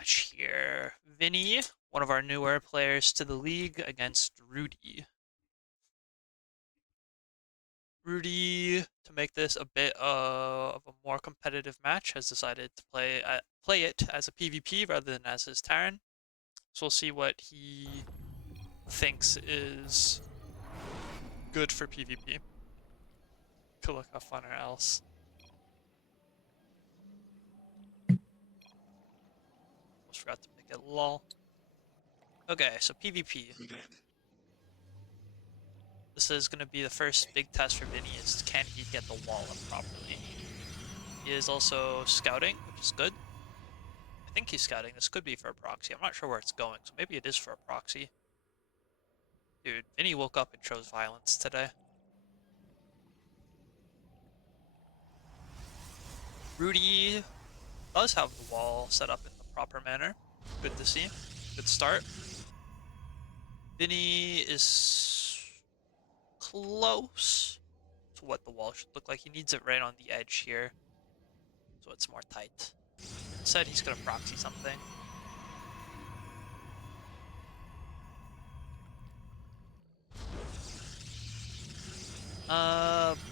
match here. Vinny, one of our newer players to the league, against Rudy. Rudy, to make this a bit of a more competitive match, has decided to play it as a PvP rather than as his Terran. So we'll see what he thinks is good for PvP. Could look how fun or else. Almost forgot to pick it. Lol. Okay, so PvP. This is going to be the first big test for Vinny, is can he get the wall up properly. He is also scouting, which is good. I think he's scouting. This could be for a proxy. I'm not sure where it's going, so maybe it is for a proxy. Dude, Vinny woke up and chose violence today. Rudy does have the wall set up in the proper manner. Good to see. Good start. Vinny is close to what the wall should look like. He needs it right on the edge here, so it's more tight. Instead, he's going to proxy something.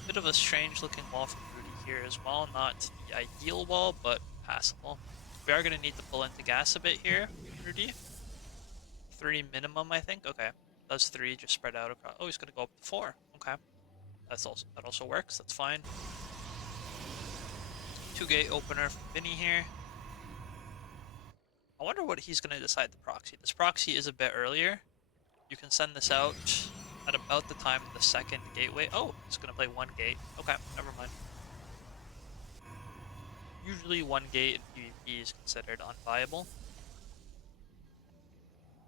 Bit of a strange looking wall from Rudy here as well. Not the ideal wall, but passable. We are going to need to pull into gas a bit here, Rudy. 3 minimum, I think. Okay. That's 3, just spread out across. Oh, he's going to go up to 4. Okay. That also works. That's fine. 2-gate opener from Vinny here. I wonder what he's going to decide to proxy. This proxy is a bit earlier. You can send this out at about the time of the second gateway. Oh, it's going to play 1 gate. Okay, never mind. Usually 1 gate in PvP is considered unviable.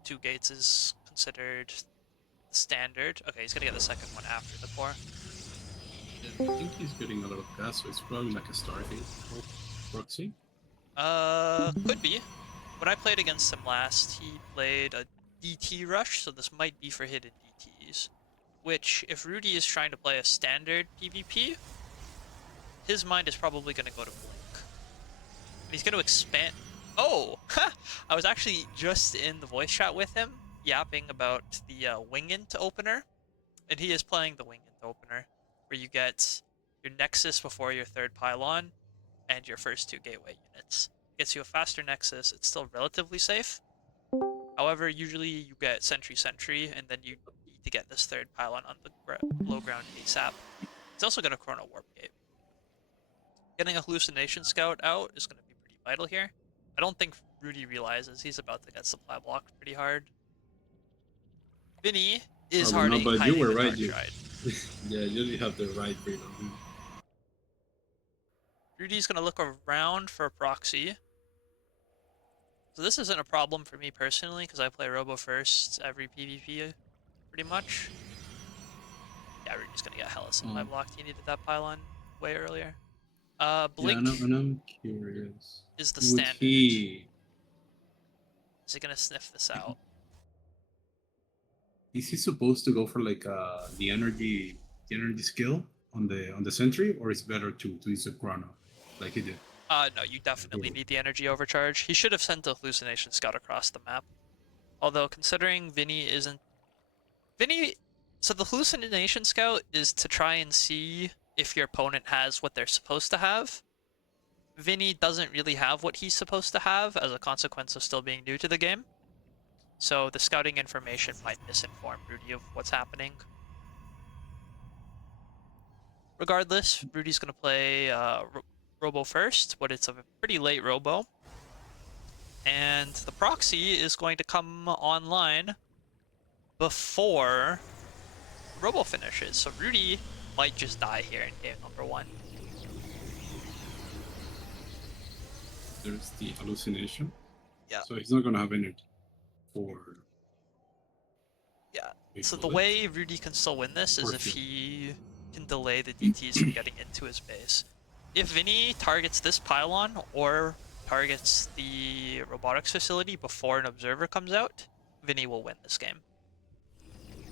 2 gates is considered standard. Okay, he's going to get the second one after the core. I think he's getting a lot of gas, so it's probably like a starting proxy. Could be. When I played against him last, he played a DT rush, so this might be for hidden DTs. Which, if Rudy is trying to play a standard PvP, his mind is probably going to go to Blink. And he's going to expand. Oh! I was actually just in the voice chat with him, yapping about the Wingant opener. And he is playing the Wingant opener, where you get your Nexus before your 3rd pylon, and your first 2 gateway units. Gets you a faster Nexus. It's still relatively safe. However, usually you get Sentry, and then you need to get this 3rd pylon on the low ground ASAP. It's also going to Chrono Warp Gate. Getting a Hallucination Scout out is going to be pretty vital here. I don't think Rudy realizes he's about to get supply blocked pretty hard. Vinny is No, hiding but you were the right. Dark Stride. Yeah, you have the right read on him. Rudy's going to look around for a proxy. So this isn't a problem for me personally, because I play Robo first every PvP, pretty much. Yeah, Rudy's going to get hella supply blocked. He needed that pylon way earlier. Blink Yeah, and I'm curious. is the Would standard. he? Is he going to sniff this out? Is he supposed to go for like the energy skill on the sentry, or is it better to use a chrono like he did? No, you definitely need the energy overcharge. He should have sent a Hallucination Scout across the map. Although, considering Vinny isn't... So the Hallucination Scout is to try and see if your opponent has what they're supposed to have. Vinny doesn't really have what he's supposed to have as a consequence of still being new to the game. So the scouting information might misinform Rudy of what's happening. Regardless, Rudy's going to play Robo first, but it's a pretty late Robo. And the proxy is going to come online before Robo finishes. So Rudy might just die here in game number 1. There's the hallucination. Yeah. So he's not gonna have energy for. Yeah. So the way Rudy can still win this is if he can delay the DTs from getting into his base. If Vinny targets this pylon or targets the robotics facility before an observer comes out, Vinny will win this game.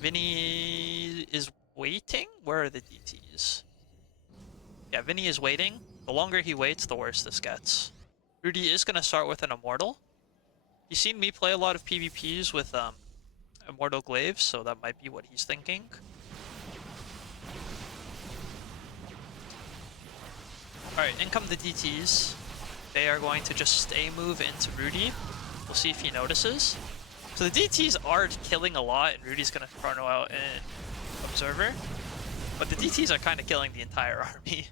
Vinny is waiting? Where are the DTs? Yeah, Vinny is waiting. The longer he waits, the worse this gets. Rudy is going to start with an Immortal. He's seen me play a lot of PvPs with Immortal Glaives, so that might be what he's thinking. Alright, in come the DTs. They are going to just A move into Rudy. We'll see if he notices. So the DTs are killing a lot, and Rudy's gonna chrono out an Observer. But the DTs are kind of killing the entire army.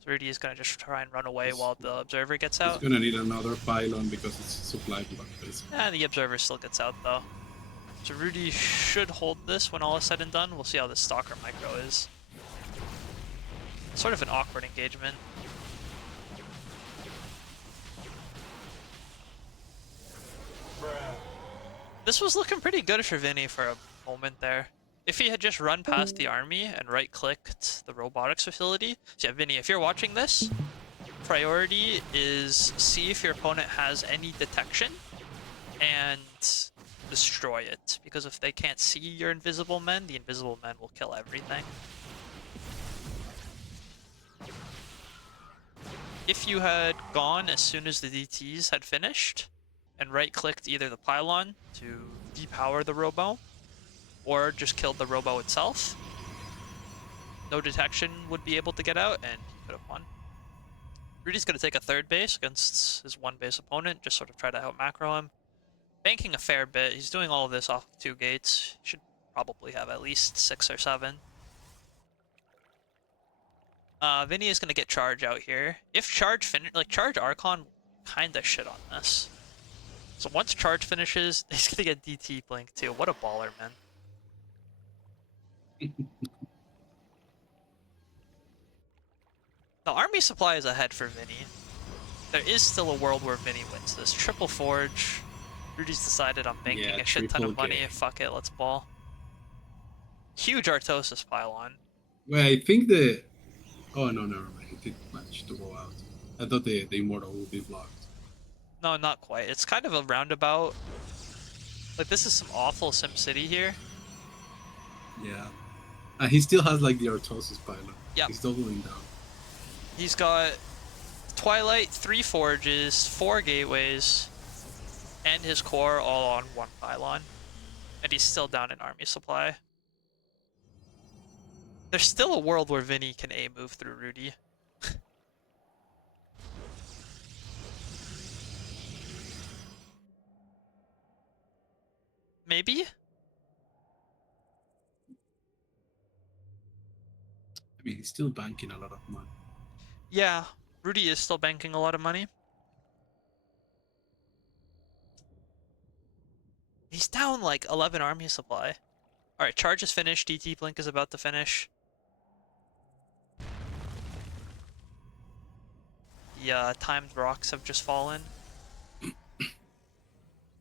So Rudy is gonna just try and run away while the Observer gets out. He's gonna need another pylon because it's supply block, basically. And the Observer still gets out though. So Rudy should hold this when all is said and done. We'll see how this Stalker micro is. Sort of an awkward engagement. This was looking pretty good for Vinny for a moment there. If he had just run past the army and right-clicked the robotics facility. So yeah, Vinny, if you're watching this, priority is see if your opponent has any detection and destroy it. Because if they can't see your invisible men, the invisible men will kill everything. If you had gone as soon as the DTs had finished, and right-clicked either the pylon to depower the robo, or just killed the robo itself, no detection would be able to get out, and he could have won. Rudy's going to take a third base against his one base opponent, just sort of try to out-macro him. Banking a fair bit, he's doing all of this off of 2 gates. He should probably have at least 6 or 7. Vinny is going to get charge out here. If charge charge Archon kinda shit on this. So once charge finishes, he's gonna get DT blink too. What a baller, man. The army supply is ahead for Vinny. There is still a world where Vinny wins this. Triple Forge. Rudy's decided I'm banking a shit ton of money. Fuck it, let's ball. Huge Artosis pylon. Well, I think the... Oh, no, never mind. It did manage to go out. I thought the Immortal would be blocked. No, not quite. It's kind of a roundabout. Like, this is some awful SimCity here. Yeah. He still has, like, the Artosis pylon. Yeah. He's doubling down. He's got Twilight, 3 Forges, 4 Gateways, and his core all on 1 pylon. And he's still down in army supply. There's still a world where Vinny can A move through Rudy. Maybe? I mean, he's still banking a lot of money. Yeah, Rudy is still banking a lot of money. He's down like 11 army supply. Alright, charge is finished. DT Blink is about to finish. The timed rocks have just fallen.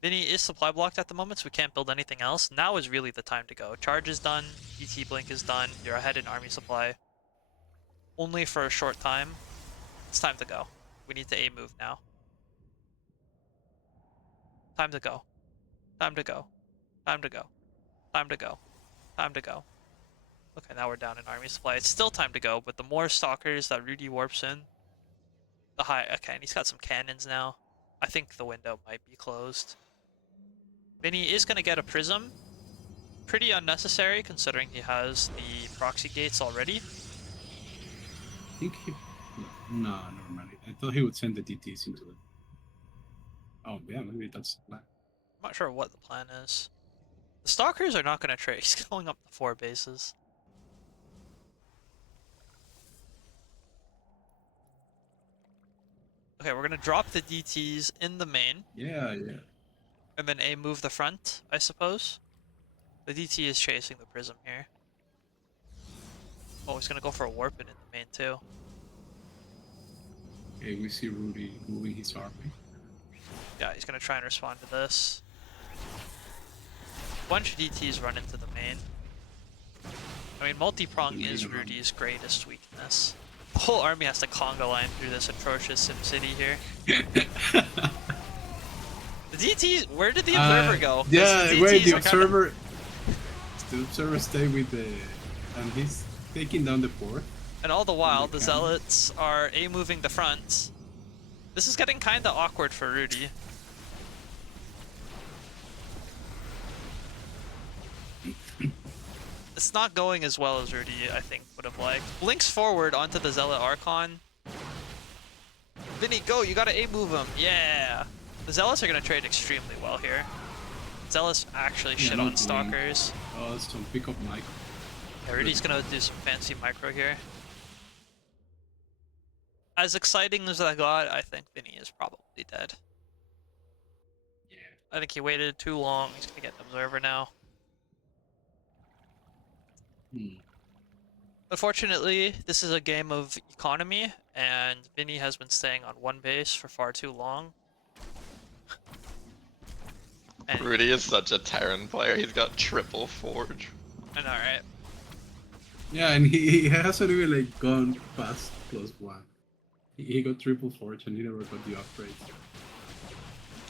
Vinny is supply blocked at the moment, so we can't build anything else. Now is really the time to go. Charge is done. DT Blink is done. You're ahead in army supply. Only for a short time. It's time to go. We need to A move now. Time to go. Time to go. Time to go. Time to go. Time to go. Okay, now we're down in army supply. It's still time to go, but the more stalkers that Rudy warps in, the high. Okay, and he's got some cannons now. I think the window might be closed. Vinny is going to get a prism. Pretty unnecessary considering he has the proxy gates already. I think he... No, never mind. I thought he would send the DTs into it. Oh, yeah, maybe that's the plan. I'm not sure what the plan is. The stalkers are not going to trade. He's going up to 4 bases. Okay, we're going to drop the DTs in the main. Yeah, yeah. And then A move the front, I suppose. The DT is chasing the prism here. Oh, he's going to go for a warp in the main too. Okay, we see Rudy moving his army. Yeah, he's going to try and respond to this. Bunch of DTs run into the main. I mean, multi-prong is Rudy's greatest weakness. The whole army has to conga line through this atrocious SimCity here. The DTs, where did the observer go? Yeah, wait, the observer... The observer stay with the... And he's taking down the port. And all the while, the zealots are A-moving the front. This is getting kinda awkward for Rudy. It's not going as well as Rudy, I think, would have liked. Blinks forward onto the Zealot Archon. Vinny, go! You gotta A-move him! Yeah! The Zealots are gonna trade extremely well here. Zealots actually Yeah, shit no on blink. Stalkers. Oh, some pick up mic. Yeah, Rudy's gonna do some fancy micro here. As exciting as I got, I think Vinny is probably dead. Yeah. I think he waited too long. He's gonna get an Observer now. Hmm. Unfortunately, this is a game of economy, and Vinny has been staying on one base for far too long. And Rudy is such a Terran player. He's got triple forge. I know, right? Yeah, and he hasn't even like gone past +1. He got triple forge and he never got the upgrades.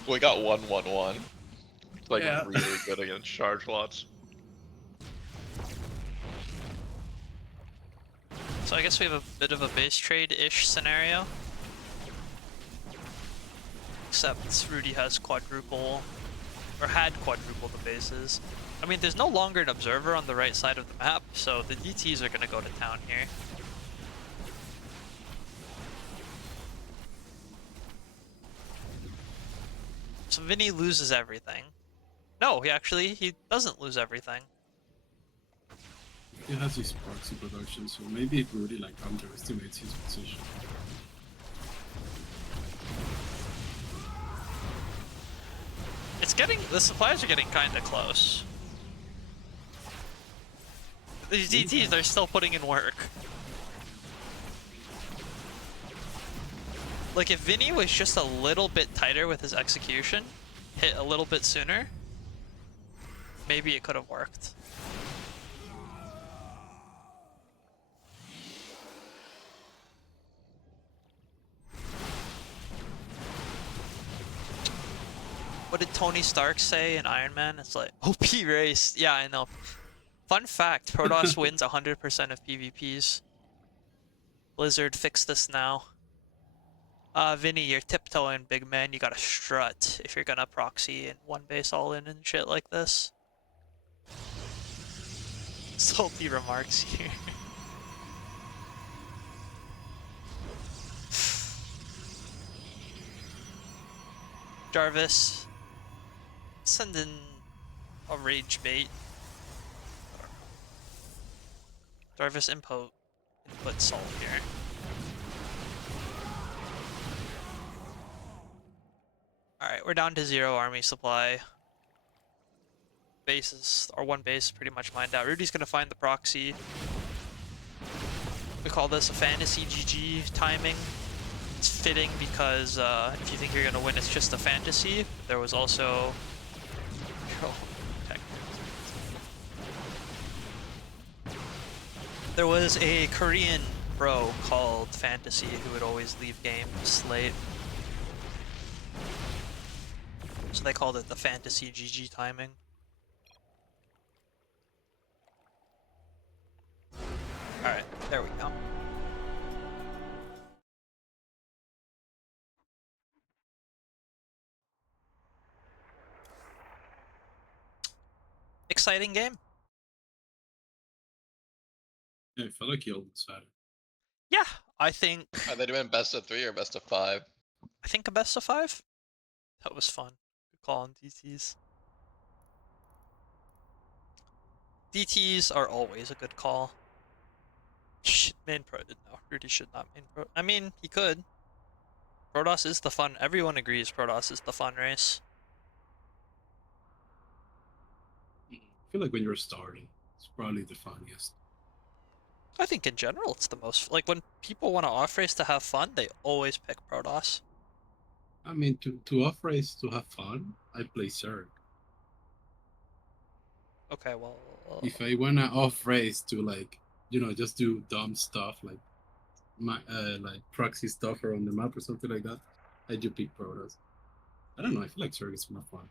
We got 1-1-1. It's like Yeah. really good against charge lots. So I guess we have a bit of a base trade-ish scenario. Except Rudy has quadruple, or had quadruple the bases. I mean, there's no longer an observer on the right side of the map, so the DTs are gonna go to town here. So Vinny loses everything. No, he doesn't lose everything. He has his proxy production, so maybe it really like underestimates his position. The supplies are getting kinda close. These DTs, they're still putting in work. Like, if Vinny was just a little bit tighter with his execution, hit a little bit sooner, maybe it could have worked. What did Tony Stark say in Iron Man? It's like, OP race. Yeah, I know. Fun fact, Protoss wins 100% of PvPs. Blizzard, fix this now. Vinny, you're tiptoeing, big man. You gotta strut if you're gonna proxy in one base all in and shit like this. Salty remarks here. Jarvis, send in a rage bait. Jarvis input salt here. Alright, we're down to 0 army supply. Bases, our one base is pretty much mined out. Rudy's gonna find the proxy. We call this a fantasy GG timing. It's fitting because if you think you're gonna win, it's just a fantasy. There was also... There was a Korean bro called Fantasy who would always leave games late. So they called it the Fantasy GG timing. Alright, there we go. Exciting game. Yeah, I felt like he almost had it. Yeah, I think Are they doing best of 3 or best of 5? a best of 5. That was fun. Good call on DTs. DTs are always a good call. Shit, main pro. No, Rudy should not main pro. I mean, he could. Protoss is the fun. Everyone agrees Protoss is the fun race. I feel like when you're starting, it's probably the funniest. I think in general it's the most. Like, when people want to off race to have fun, they always pick Protoss. I mean, to off race to have fun, I play Zerg. Okay, well. If I wanna off race to like, just do dumb stuff like like proxy stuff around the map or something like that, I do pick Protoss. I don't know. I feel like Zerg is more fun.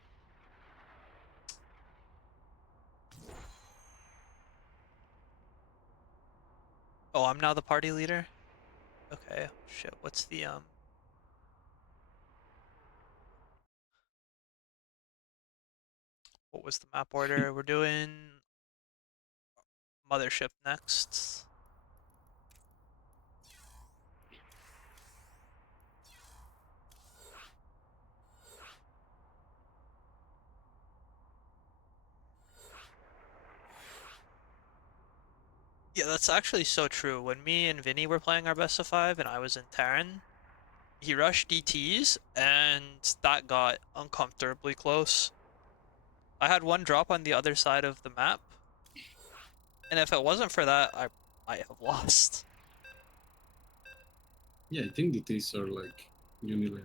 Oh, I'm now the party leader? Okay, shit, what's the, What was the map order? We're doing Mothership next. Yeah, that's actually so true. When me and Vinny were playing our best of 5 and I was in Terran, he rushed DTs and that got uncomfortably close. I had one drop on the other side of the map, and if it wasn't for that, I might have lost. Yeah, I think that these are like like,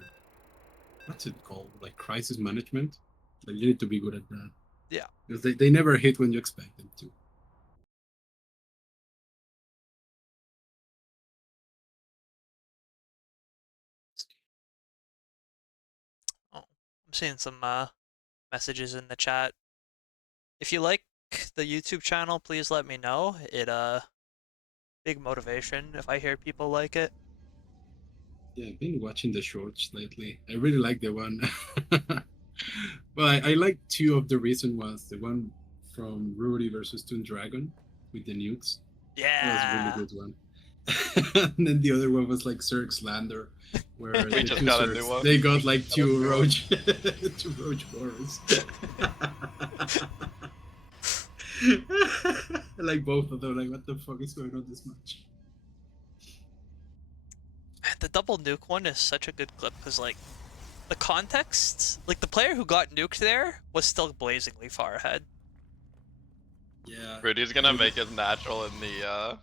what's it called? Like crisis management. Like you need to be good at that. Yeah. Because they never hit when you expect them to. Oh, I'm seeing some messages in the chat. If you like the YouTube channel, please let me know. It big motivation if I hear people like it. Yeah, I've been watching the shorts lately. I really like the one. Well, I like two of the recent ones. The one from Rudy versus Toon Dragon with the nukes. That was a really Yeah. good one. And then the other one was like Zerg's Lander, where We the just two got a new Zergs, one. they got like Got a new two one. roach, two roach wars. Like both of them, like what the fuck is going on this match? The double nuke one is such a good clip because like the context, like the player who got nuked there was still blazingly far ahead. Yeah. Rudy's gonna make it natural in the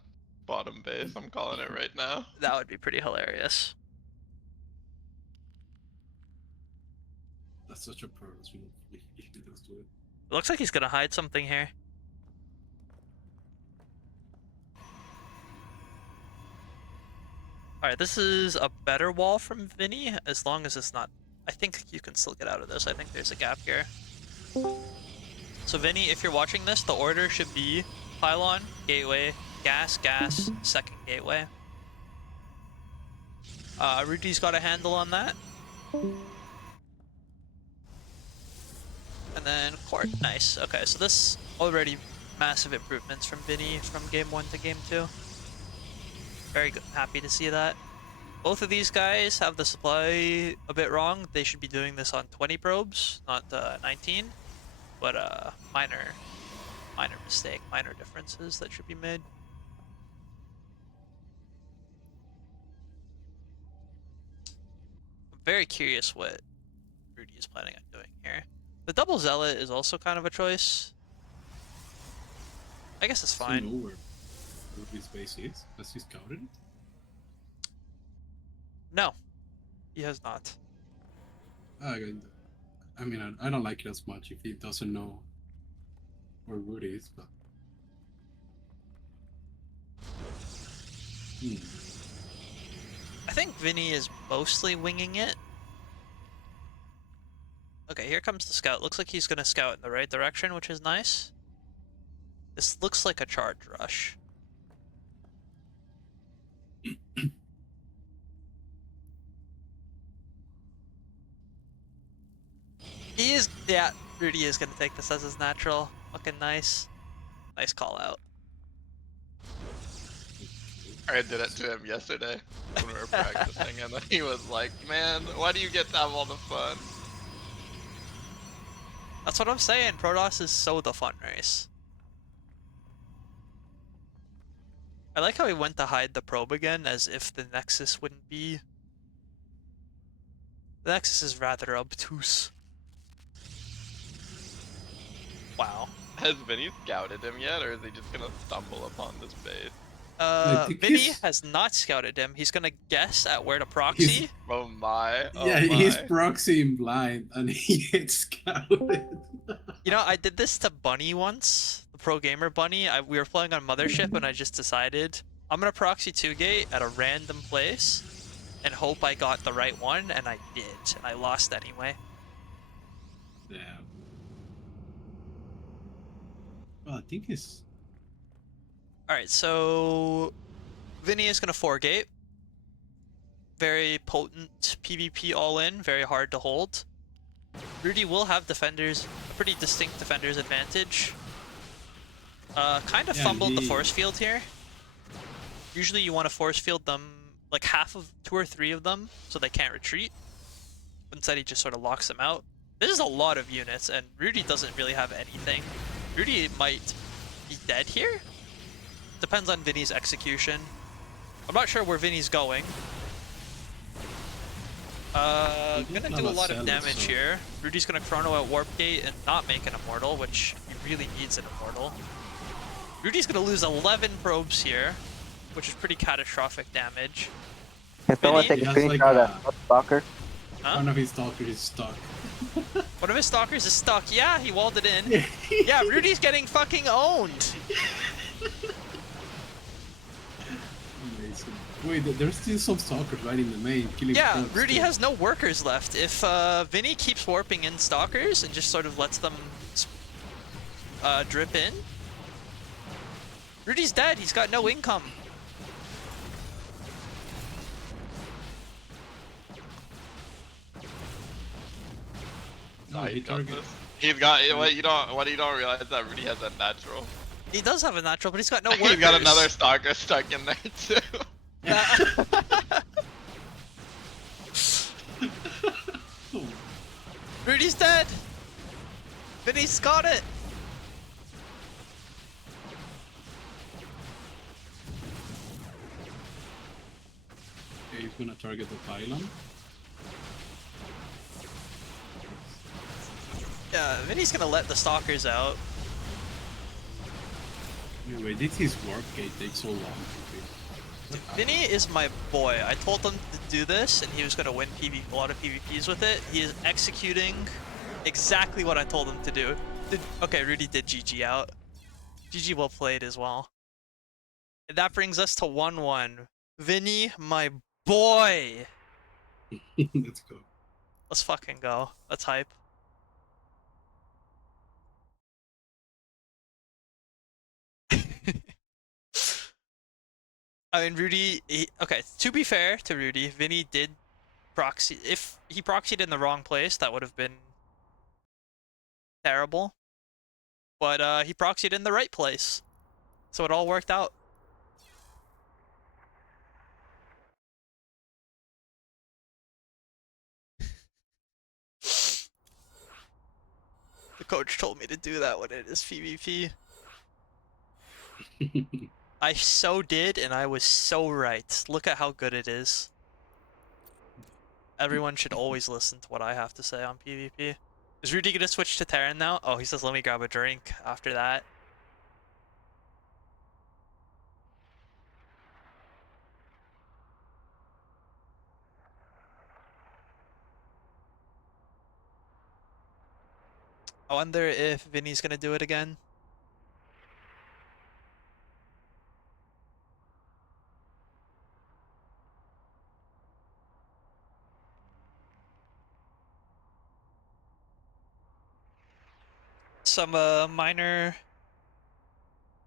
bottom base. I'm calling it right now. That would be pretty hilarious. That's such a pro if he does do it. It looks like he's gonna hide something here. Alright, this is a better wall from Vinny, as long as it's not... I think you can still get out of this. I think there's a gap here. So Vinny, if you're watching this, the order should be pylon, gateway, gas, gas, second gateway. Rudy's got a handle on that. And then court, nice. Okay, so this already massive improvements from Vinny from game 1 to game 2. Very good, happy to see that. Both of these guys have the supply a bit wrong. They should be doing this on 20 probes, not 19. But minor mistake, minor differences that should be made. I'm very curious what Rudy is planning on doing here. The double zealot is also kind of a choice. I guess it's Do fine. you know where Ruby's base is? Has he scouted it? No, he has not. I mean, I don't like it as much if he doesn't know where Rudy is, but. I think Vinny is mostly winging it. Okay, here comes the scout. Looks like he's gonna scout in the right direction, which is nice. This looks like a charge rush. He is, yeah, Rudy is gonna take this as his natural. Fucking nice. Nice call out. I did it to him yesterday when we were practicing, and he was like, "Man, why do you get to have all the fun?" That's what I'm saying. Protoss is so the fun race. I like how he went to hide the probe again, as if the Nexus wouldn't be. The Nexus is rather obtuse. Wow. Has Vinny scouted him yet, or is he just gonna stumble upon this base? think Vinny he's- has not scouted him. He's gonna guess at where to proxy. Oh my! Oh Yeah, my. he's proxying blind and he gets scouted. You know, I did this to Bunny once, the pro gamer Bunny. We were playing on Mothership, and I just decided I'm gonna proxy 2-gate at a random place and hope I got the right one, and I did, and I lost anyway. Yeah. Well, I think it's. Alright, so Vinny is gonna 4-gate. Very potent PvP all-in, very hard to hold. Rudy will have defenders, a pretty distinct defender's advantage. Kind of Yeah, fumbled the he- force field here. Usually you want to force field them, like half of 2 or 3 of them, so they can't retreat. But instead he just sort of locks them out. This is a lot of units, and Rudy doesn't really have anything. Rudy might be dead here? Depends on Vinny's execution. I'm not sure where Vinny's going. He Gonna doesn't do a have lot of Zealot, damage so- here. Rudy's gonna chrono at Warp Gate and not make an immortal, which he really needs an immortal. Rudy's gonna lose 11 probes here, which is pretty catastrophic damage. Can someone Vinny? take a He has, like, screenshot of that stalker? Huh? One of his stalkers is stuck. One of his stalkers is stuck. Yeah, he walled it in. Yeah, Rudy's getting fucking owned. Amazing. Wait, there's still some stalkers right in the main killing. Yeah, probes Rudy too. has no workers left. If Vinny keeps warping in stalkers and just sort of lets them drip in, Rudy's dead. He's got no income. No, Nah, he he got targeted. this. He's got what you don't realize that Rudy has a natural. He does have a natural, but he's got no workers. He's got another stalker stuck in there too. Oh, Rudy's dead. Vinny's got it. okay, he's gonna target the pylon. Yeah, Vinny's gonna let the stalkers out. Anyway, did his warp gate take so long? to build? Vinny is my boy. I told him to do this, and he was gonna win a lot of PvPs with it. He is executing exactly what I told him to do. Okay, Rudy did GG out. GG well played as well. And that brings us to 1-1. Vinny, my boy. Let's go. Let's fucking go. Let's hype. I mean, Rudy. Okay, to be fair to Rudy, Vinny did proxy. If he proxied in the wrong place, that would have been terrible. But he proxied in the right place, so it all worked out. The coach told me to do that when it is PvP. I so did, and I was so right. Look at how good it is. Everyone should always listen to what I have to say on PvP. Is Rudy gonna switch to Terran now? Oh, he says let me grab a drink after that. I wonder if Vinny's gonna do it again. Some minor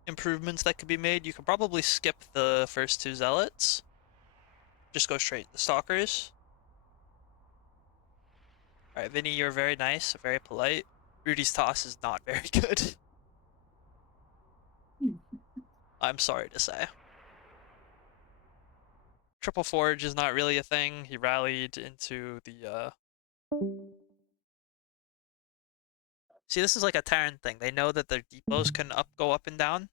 improvements that could be made. You could probably skip the first 2 zealots. Just go straight to stalkers. Alright, Vinny, you're very nice, very polite. Rudy's toss is not very good. I'm sorry to say. Triple Forge is not really a thing. He rallied into the See, this is like a Terran thing. They know that their depots can go up and down.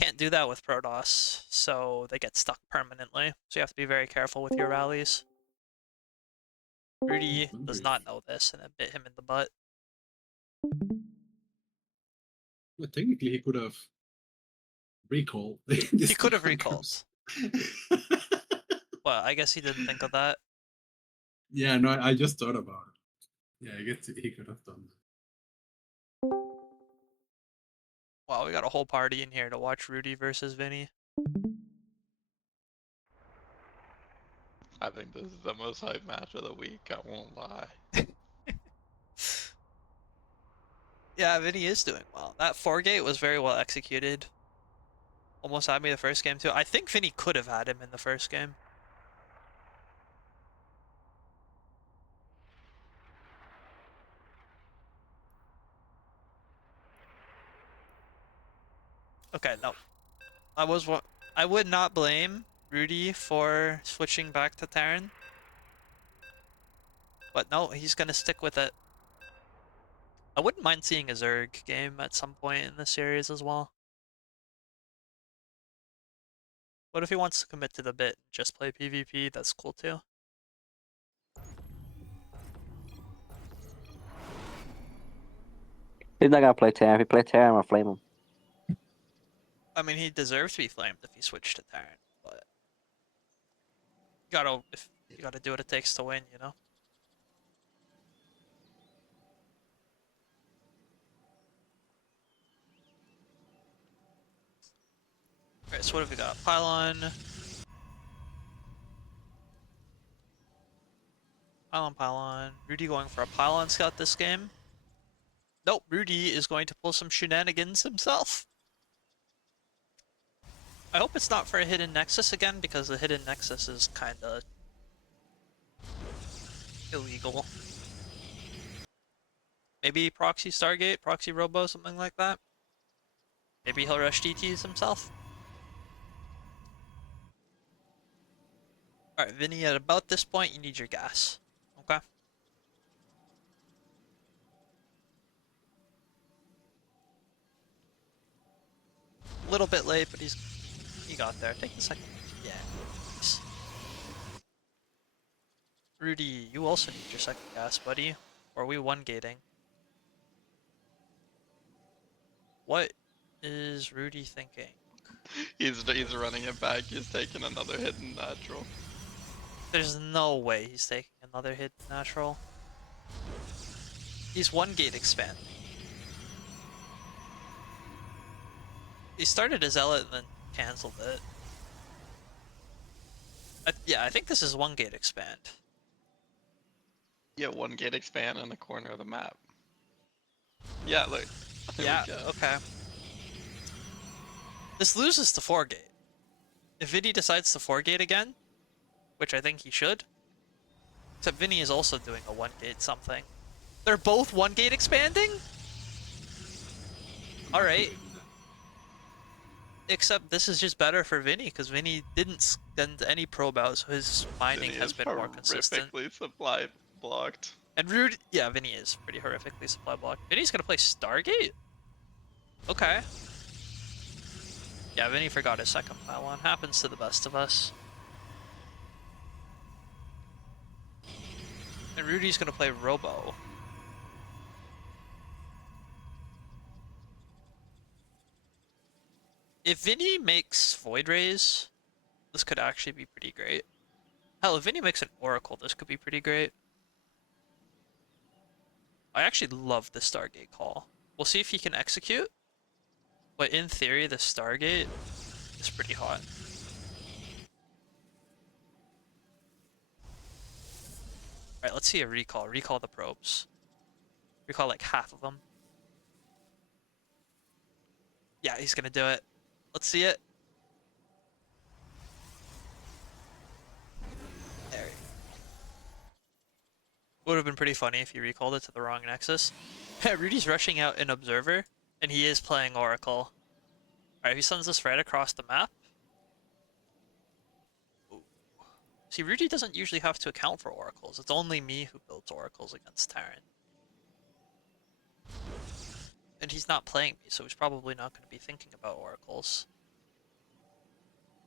Can't do that with Protoss, so they get stuck permanently. So you have to be very careful with your rallies. Rudy does not know this, and it bit him in the butt. Well, technically, he could have recalled. He could have recalled. Well, I guess he didn't think of that. Yeah, no, I just thought about it. Yeah, I guess he could have done that. Wow, we got a whole party in here to watch Rudy versus Vinny. I think this is the most hype match of the week. I won't lie. Yeah, Vinny is doing well. That 4-gate was very well executed. Almost had me the first game too. I think Vinny could have had him in the first game. Okay, no. I would not blame Rudy for switching back to Terran. But no, he's gonna stick with it. I wouldn't mind seeing a Zerg game at some point in the series as well. But if he wants to commit to the bit, just play PvP, that's cool too. He's not gonna play Terran. If he play Terran, I'm gonna flame him. I mean, he deserves to be flamed if he switched to Terran, but you gotta do what it takes to win, you know? Alright, so what have we got? Pylon. Pylon. Rudy going for a Pylon scout this game. Nope, Rudy is going to pull some shenanigans himself. I hope it's not for a hidden nexus again, because the hidden nexus is kinda illegal. Maybe proxy Stargate, proxy Robo, something like that. Maybe he'll rush DTs himself. Alright, Vinny, at about this point, you need your gas. Okay? A little bit late, but he got there. Take the second. Yeah. Nice. Rudy, you also need your second gas, buddy. Or are we one gating? What is Rudy thinking? He's running it back. He's taking another hidden natural. There's no way he's taking another hidden natural. He's one gate expanding. He started a zealot and then cancelled it. Yeah, I think this is one gate expand. Yeah, one gate expand in the corner of the map. Yeah, look. There Yeah, we go. okay. This loses to 4 gate. If Vinny decides to 4 gate again, which I think he should, except Vinny is also doing a 1 gate something. They're both 1 gate expanding? Alright. Except this is just better for Vinny, because Vinny didn't spend any probe out, so his mining Vinny has is been more consistent. horrifically supply blocked. And Rude, yeah, Vinny is pretty horrifically supply blocked. Vinny's gonna play Stargate? Okay. Yeah, Vinny forgot his second pylon. Happens to the best of us. And Rudy's gonna play Robo. If Vinny makes Void Rays, this could actually be pretty great. Hell, if Vinny makes an Oracle, this could be pretty great. I actually love the Stargate call. We'll see if he can execute. But in theory, the Stargate is pretty hot. Alright, let's see a recall. Recall the probes. Recall like half of them. Yeah, he's gonna do it. Let's see it. There. Would have been pretty funny if you recalled it to the wrong nexus. Rudy's rushing out an observer, and he is playing Oracle. Alright, he sends this right across the map. Ooh. See, Rudy doesn't usually have to account for Oracles. It's only me who builds Oracles against Terran. And he's not playing me, so he's probably not going to be thinking about Oracles.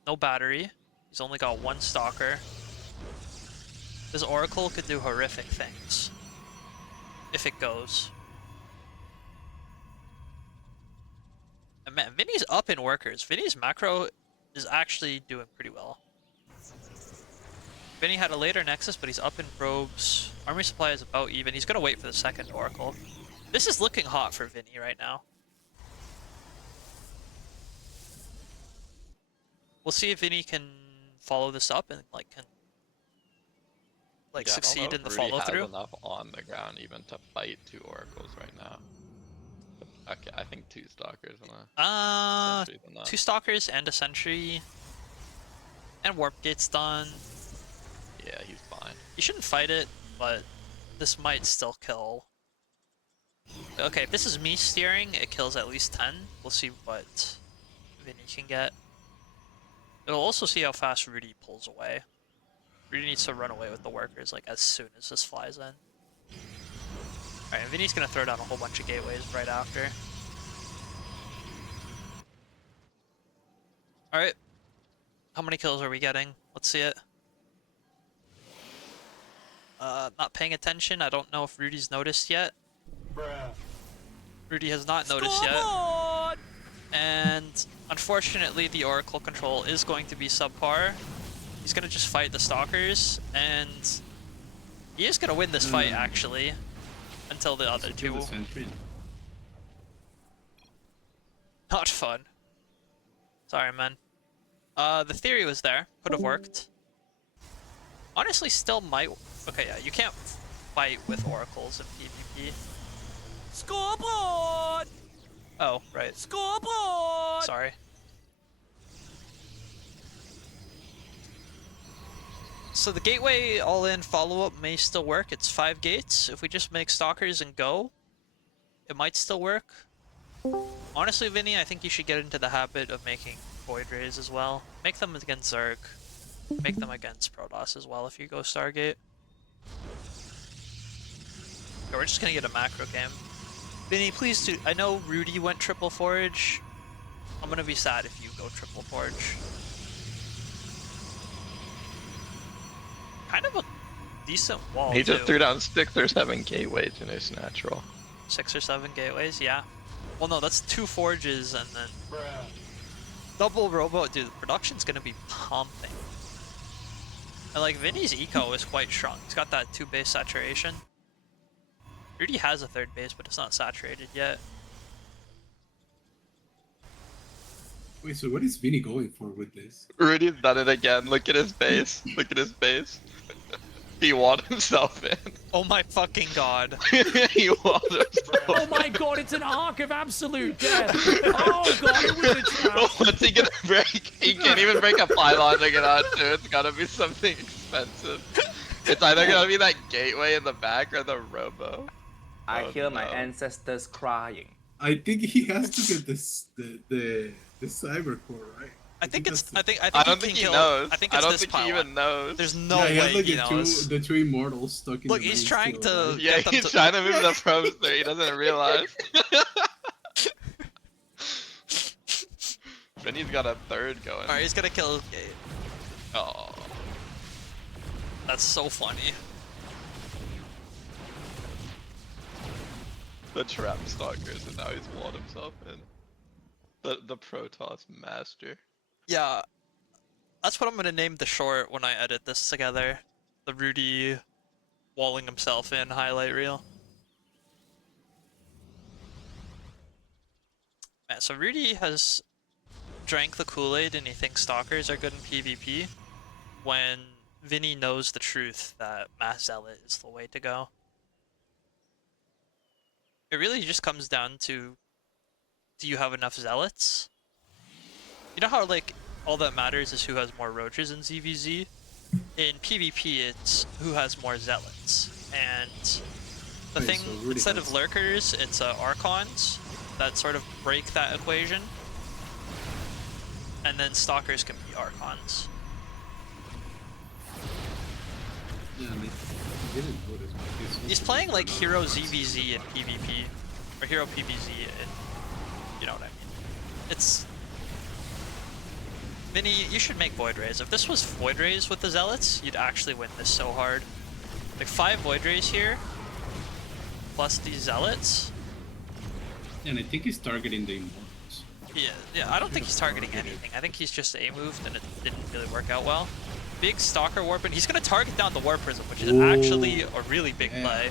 No battery. He's only got 1 Stalker. This Oracle could do horrific things. If it goes. And man, Vinny's up in workers. Vinny's macro is actually doing pretty well. Vinny had a later Nexus, but he's up in probes. Army supply is about even. He's going to wait for the second Oracle. This is looking hot for Vinny right now. We'll see if Vinny can follow this up and Yeah, succeed in the Rudy follow through. has enough on the ground even to fight 2 oracles right now. Okay, I think 2 stalkers and a sentry than that. 2 stalkers and a sentry. And warp gate's done. Yeah, he's fine. You shouldn't fight it, but this might still kill. Okay, if this is me steering, it kills at least 10. We'll see what Vinny can get. It'll also see how fast Rudy pulls away. Rudy needs to run away with the workers like as soon as this flies in. Alright, and Vinny's gonna throw down a whole bunch of gateways right after. Alright. How many kills are we getting? Let's see it. Not paying attention. I don't know if Rudy's noticed yet. Rudy has not noticed yet. And unfortunately, the Oracle control is going to be subpar. He's gonna just fight the Stalkers, and he is gonna win this fight actually, until the other two. Not fun. Sorry, man. The theory was there. Could have worked. Honestly, still might. Okay, yeah, you can't fight with oracles in PvP. Scoreboard! Oh, right. Scoreboard! Sorry. So the gateway all-in follow-up may still work. It's 5 gates. If we just make stalkers and go, it might still work. Honestly, Vinny, I think you should get into the habit of making Void Rays as well. Make them against Zerg. Make them against Protoss as well if you go Stargate. Okay, we're just gonna get a macro game. Vinny, please do. I know Rudy went triple forage. I'm gonna be sad if you go triple forage. Kind of a decent wall. He just too. threw down 6 or 7 gateways in his natural. 6 or 7 gateways, yeah. Well, no, that's 2 forges and then double robo. Dude, production's gonna be pumping. And like Vinny's eco is quite strong. He's got that 2 base saturation. Rudy has a 3rd base, but it's not saturated yet. Wait, so what is Vinny going for with this? Rudy's done it again. Look at his base. Look at his base. He walled himself in. Oh my fucking god. He walled himself. Oh my god, it's an arc of absolute death! Oh god, it was a trap! What's he gonna break? He can't even break a pylon to get out to. It's gotta be something expensive. It's either gonna be that gateway in the back or the robo. I Oh, hear my no. ancestors crying. I think he has to get this the cyber core, right? I think it's. I think. I don't think he knows. I think I it's don't this think he pylon. even knows. There's no Yeah, he way has like he knows. the two immortals stuck in Look, the he's main trying still, to- right? Yeah, Get them he's to- trying to move the probes there. He doesn't realize. Vinny's got a 3rd going. Alright, he's gonna kill Gate. Oh. That's so funny. The trap stalkers, and now he's walled himself in. The Protoss master. Yeah. That's what I'm gonna name the short when I edit this together. The Rudy walling himself in highlight reel. Man, so Rudy has drank the Kool-Aid and he thinks stalkers are good in PvP when Vinny knows the truth that Mass Zealot is the way to go. It really just comes down to, do you have enough Zealots? You know how like all that matters is who has more roaches in ZVZ? In PvP it's who has more Zealots. And the Wait, thing, so Rudy instead has- of Lurkers, it's Archons that sort of break that equation. And then Stalkers can be Archons. Yeah, he didn't notice. But He's playing like Hero ZVZ in PvP, or Hero PvZ in, you know what I mean. It's... Vinny, you should make Void Rays. If this was Void Rays with the Zealots, you'd actually win this so hard. Like 5 Void Rays here, plus these Zealots. And I think he's targeting the immortals. Yeah, I don't think he's targeting anything. I think he's just A-moved and it didn't really work out well. Big Stalker Warp, and he's gonna target down the War Prism, which is actually a really big play.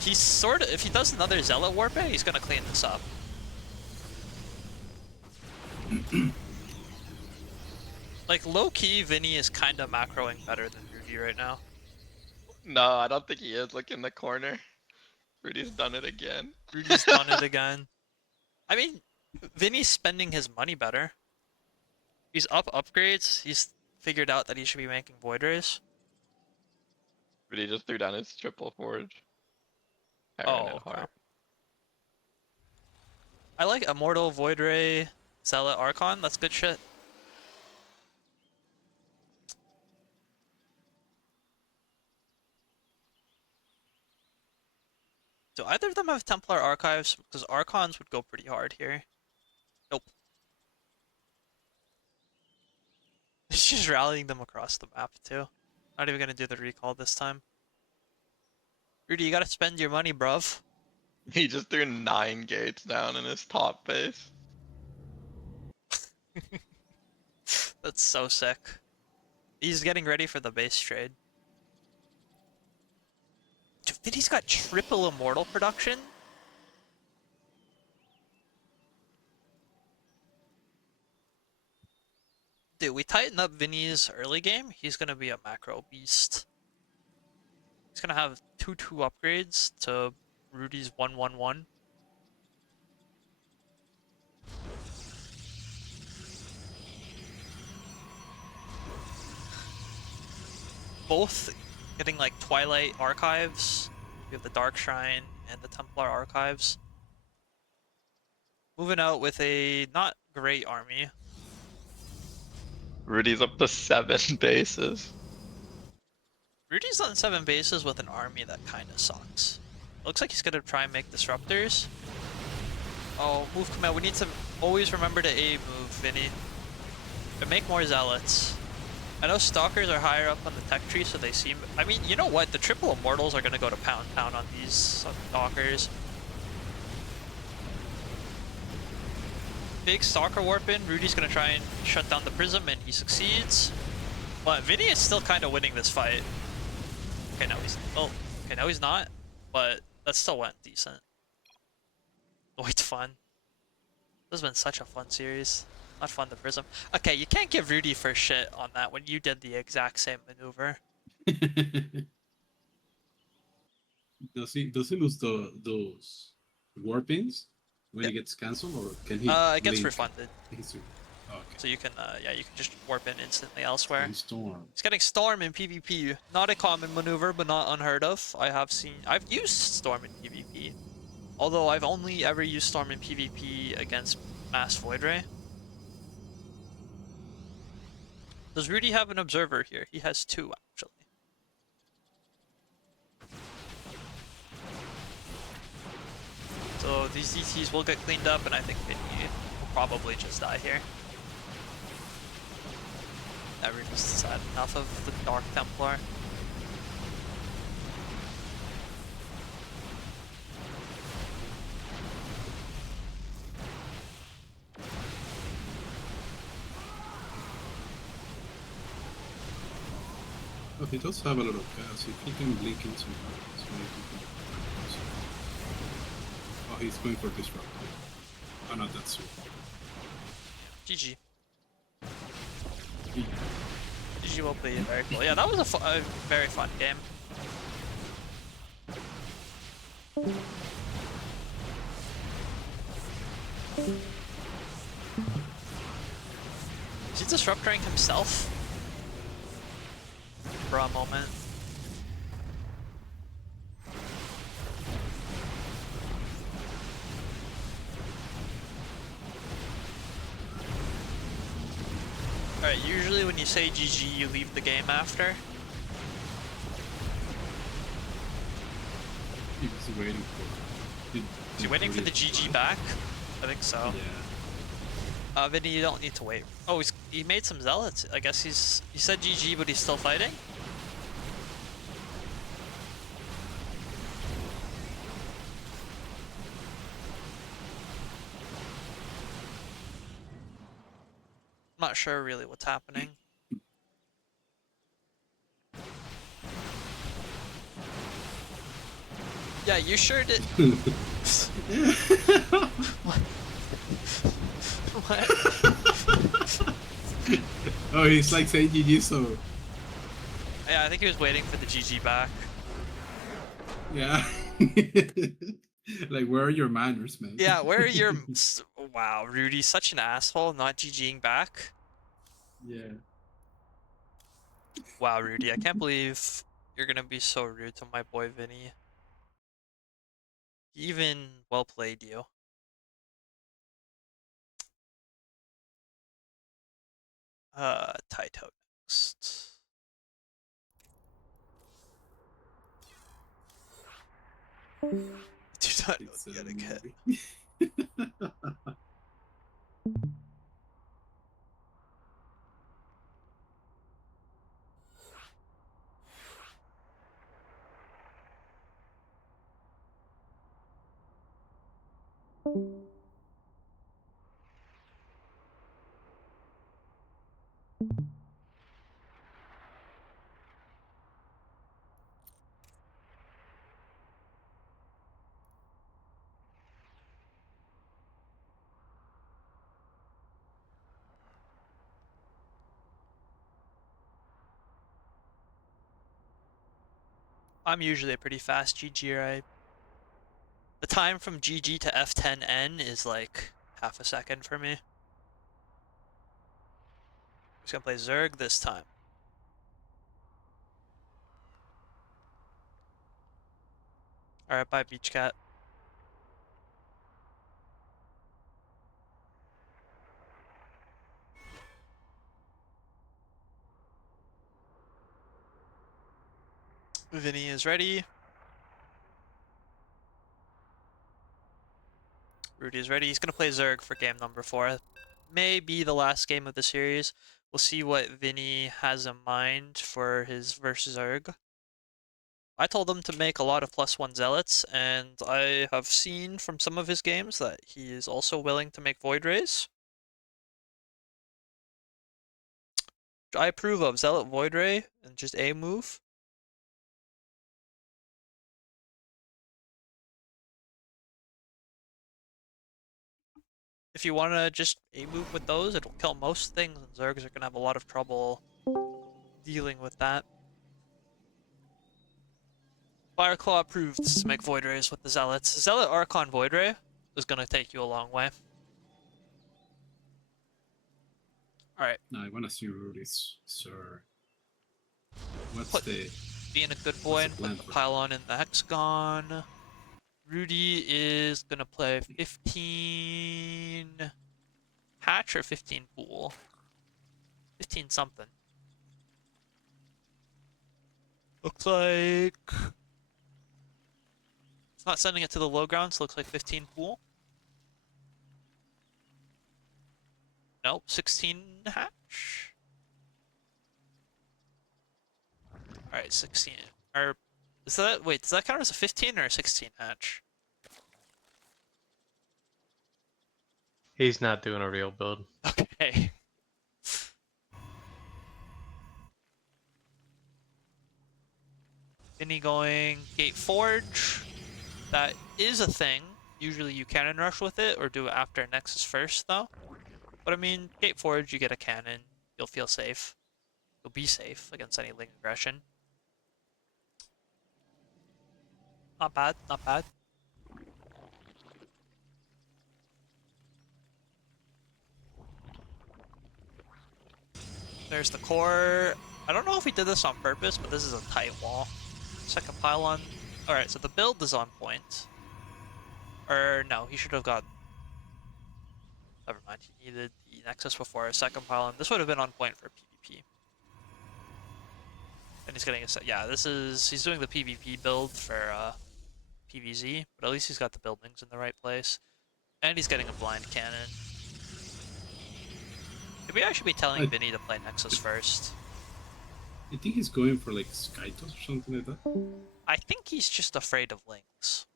He's sort of, if he does another Zealot Warp, he's gonna clean this up. Like, low-key, Vinny is kinda macroing better than Rudy right now. No, I don't think he is. Look in the corner. Rudy's done it again. Rudy's done it again. I mean, Vinny's spending his money better. He's up upgrades. He's figured out that he should be making Void Rays. Rudy just threw down his triple forge. Iron Oh, and okay. heart. I like Immortal, Void Ray, Zealot, Archon. That's good shit. Do either of them have Templar Archives? Because Archons would go pretty hard here. Nope. It's just rallying them across the map too. Not even gonna do the recall this time. Rudy, you gotta spend your money, bruv. He just threw 9 gates down in his top base. That's so sick. He's getting ready for the base trade. Dude, he's got triple Immortal production? Dude, we tighten up Vinny's early game, he's gonna be a macro beast. He's gonna have 2-2 upgrades to Rudy's 1-1-1. Both getting like Twilight Archives. We have the Dark Shrine and the Templar Archives. Moving out with a not great army. Rudy's up to 7 bases. Rudy's on 7 bases with an army that kinda sucks. Looks like he's gonna try and make disruptors. Oh, move command. We need to always remember to A move, Vinny. And make more zealots. I know stalkers are higher up on the tech tree, so they seem. I mean, you know what? The triple immortals are gonna go to pound on these stalkers. Big stalker warp in. Rudy's gonna try and shut down the prism, and he succeeds. But Vinny is still kind of winning this fight. Okay, no, he's. Oh, okay, no, he's not. But that still went decent. Oh, it's fun. This has been such a fun series. Not fun to prism. Okay, you can't give Rudy for shit on that when you did the exact same maneuver. Does he lose those warpings when he gets cancelled, or can he? It gets blink? refunded. Oh, okay. So you can, yeah, you can just warp in instantly elsewhere. Storm. He's getting Storm in PvP. Not a common maneuver, but not unheard of. I've used Storm in PvP. Although I've only ever used Storm in PvP against Mass Void Ray. Does Rudy have an observer here? He has 2, actually. So these DTs will get cleaned up, and I think Vinny will probably just die here. Never just had enough of the Dark Templar. Oh, he does have a lot of gas. If he can blink into this way, oh, he's going for disrupt. Oh, not that soon. GG. GG will be very cool. Yeah, that was a very fun game. Is he disrupting himself? For a moment. Alright, usually when you say GG, you leave the game after. He was waiting for. Is he waiting for the GG back? I think so. Yeah. Vinny, you don't need to wait. Oh, he made some zealots. I guess he said GG, but he's still fighting? I'm not sure really what's happening. Yeah, you sure did. What? Oh, he's like saying GG, so Yeah, I think he was waiting for the GG back. yeah. Like, where are your manners, man? Yeah, where are your... Wow, Rudy's such an asshole, not GGing back. Yeah. Wow, Rudy, I can't believe you're gonna be so rude to my boy Vinny. He even well played you. Taito next. Do not know It's the a etiquette. movie. I'm usually a pretty fast GG, right? The time from GG to F10N is like half a second for me. Just gonna play Zerg this time. Alright, bye, Beach Cat. Vinny is ready. Rudy is ready. He's gonna play Zerg for game number 4. Maybe the last game of the series. We'll see what Vinny has in mind for his versus Zerg. I told him to make a lot of +1 zealots, and I have seen from some of his games that he is also willing to make Void Rays. I approve of Zealot Void Ray and just a move. If you want to just a move with those, it'll kill most things, and Zergs are gonna have a lot of trouble dealing with that. Fireclaw approved to make Void Rays with the Zealots. Zealot Archon Void Ray is gonna take you a long way. Alright, No, I want to see Rudy's, sir. What's Put- the being a good What's boy the and plan put the for- pylon in the hexagon. Rudy is gonna play 15 hatch or 15 pool. 15 something. Looks like it's not sending it to the low ground, so looks like 15 pool. Nope, 16 hatch. Alright, 16. Or is that wait, does that count as a 15 or a 16 hatch? He's not doing a real build. Okay. Vinny going Gate Forge. That is a thing. Usually you cannon rush with it or do it after Nexus first though. But I mean, Gate Forge, you get a cannon. You'll feel safe. You'll be safe against any Ling aggression. Not bad, not bad. There's the core. I don't know if he did this on purpose, but this is a tight wall. Second pylon. Alright, so the build is on point. Or no, he should have got... Never mind, he needed the Nexus before a second pylon. This would have been on point for PvP. And he's getting a set. Yeah, this is... He's doing the PvP build for PvZ, but at least he's got the buildings in the right place. And he's getting a blind cannon. Maybe I should be telling Vinny to play Nexus first. I think he's going for like Skytos or something like that. I think he's just afraid of Lings.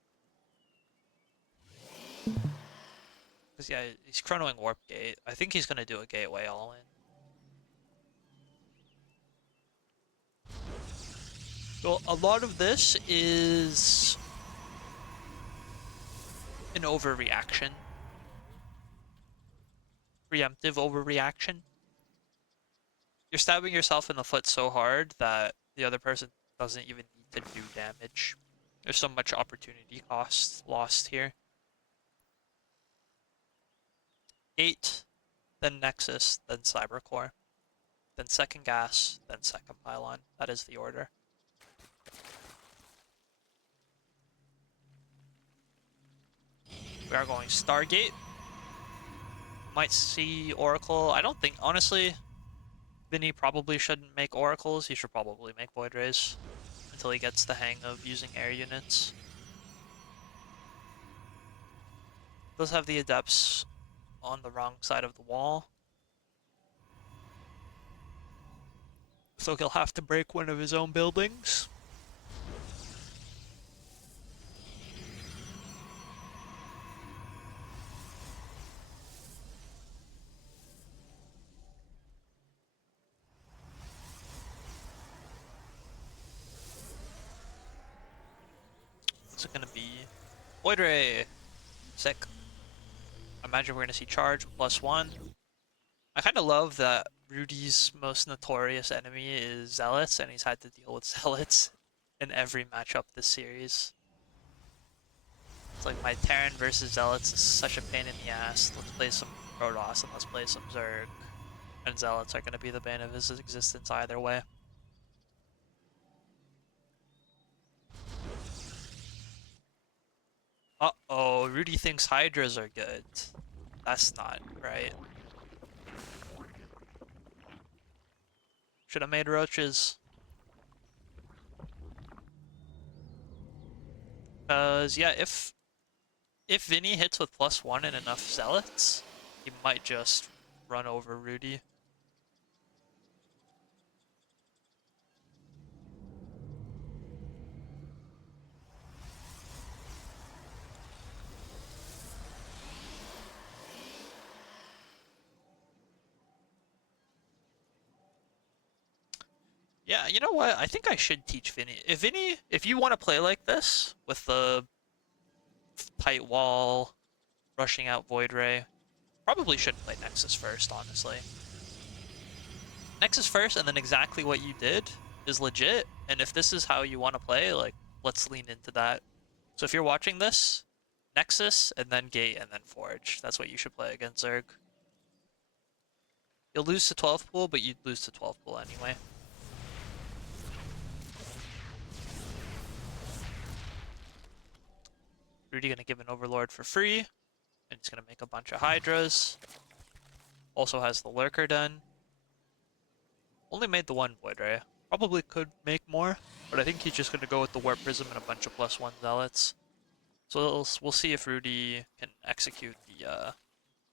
Because yeah, he's chronoing Warp Gate. I think he's going to do a Gateway all-in. So a lot of this is an overreaction. Preemptive overreaction. You're stabbing yourself in the foot so hard that the other person doesn't even need to do damage. There's so much opportunity cost lost here. Gate, then Nexus, then Cybercore, then second gas, then second pylon. That is the order. We are going Stargate. Might see Oracle. I don't think, honestly, Vinny probably shouldn't make oracles. He should probably make void rays until he gets the hang of using air units. Does have the adepts on the wrong side of the wall, so he'll have to break one of his own buildings. What's it gonna be? Void Ray! Sick. I imagine we're gonna see charge +1. I kinda love that Rudy's most notorious enemy is Zealots, and he's had to deal with Zealots in every matchup this series. It's like my Terran versus Zealots is such a pain in the ass. Let's play some Protoss and let's play some Zerg. And Zealots are gonna be the bane of his existence either way. Uh-oh, Rudy thinks Hydras are good. That's not right. Should have made roaches. Cause yeah, if Vinny hits with +1 and enough zealots, he might just run over Rudy. Yeah, you know what? I think I should teach Vinny. If you want to play like this, with the tight wall, rushing out Void Ray, probably should play Nexus first, honestly. Nexus first, and then exactly what you did is legit, and if this is how you want to play, like, let's lean into that. So if you're watching this, Nexus, and then Gate, and then Forge. That's what you should play against Zerg. You'll lose to 12 pool, but you'd lose to 12 pool anyway. Rudy gonna give an Overlord for free, and he's gonna make a bunch of Hydras. Also has the Lurker done. Only made the one Void Ray. Probably could make more, but I think he's just gonna go with the Warp Prism and a bunch of +1 Zealots. So we'll see if Rudy can execute the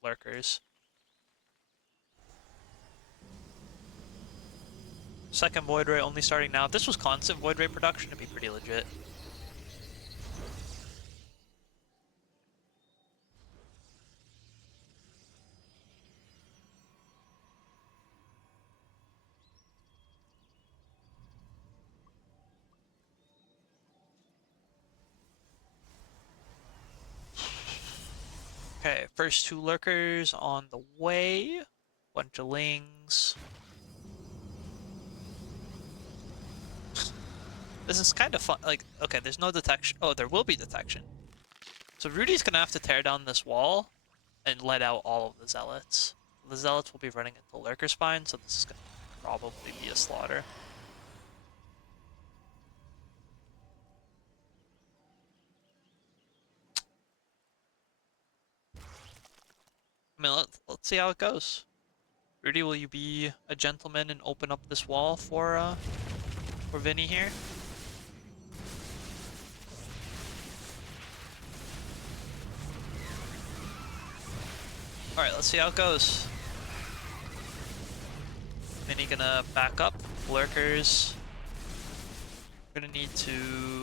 Lurkers. Second Void Ray only starting now. If this was constant Void Ray production, it'd be pretty legit. Okay, first two Lurkers on the way. Bunch of Lings. This is kind of fun. Like, okay, there's no detection. Oh, there will be detection. So Rudy's gonna have to tear down this wall and let out all of the Zealots. The Zealots will be running into Lurker Spine, so this is gonna probably be a slaughter. I mean, let's see how it goes. Rudy, will you be a gentleman and open up this wall for Vinny here? Alright, let's see how it goes. Vinny gonna back up. Lurkers. We're gonna need to...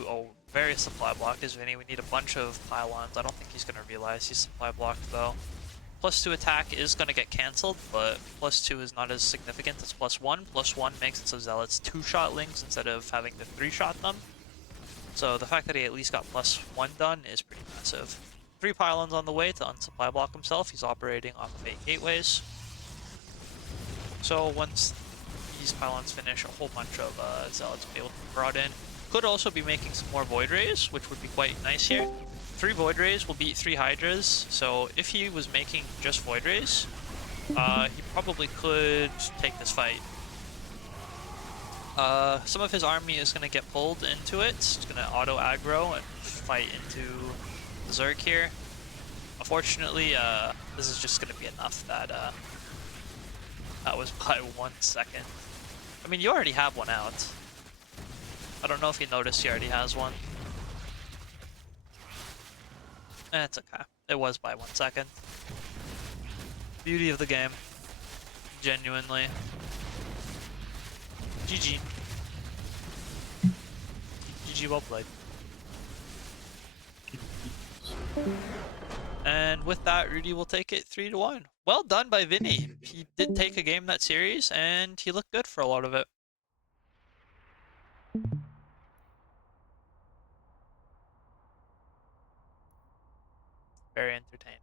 Oh, very supply blocked is Vinny. We need a bunch of pylons. I don't think he's gonna realize he's supply blocked though. +2 attack is gonna get cancelled, but +2 is not as significant as +1. +1 makes it so Zealots 2-shot Lings instead of having to 3-shot them. So the fact that he at least got +1 done is pretty massive. 3 pylons on the way to unsupply block himself. He's operating off of 8 gateways. So once these pylons finish, a whole bunch of Zealots will be able to be brought in. Could also be making some more Void Rays, which would be quite nice here. 3 Void Rays will beat 3 Hydras, so if he was making just Void Rays, he probably could take this fight. Some of his army is going to get pulled into it. It's going to auto aggro and fight into the Zerg here. Unfortunately, this is just going to be enough that That was by 1 second. I mean, you already have one out. I don't know if you noticed he already has one. It's okay. It was by 1 second. Beauty of the game. Genuinely. GG. GG, well played. And with that, Rudy will take it 3-1. Well done by Vinny. He did take a game that series, and he looked good for a lot of it. Very entertaining.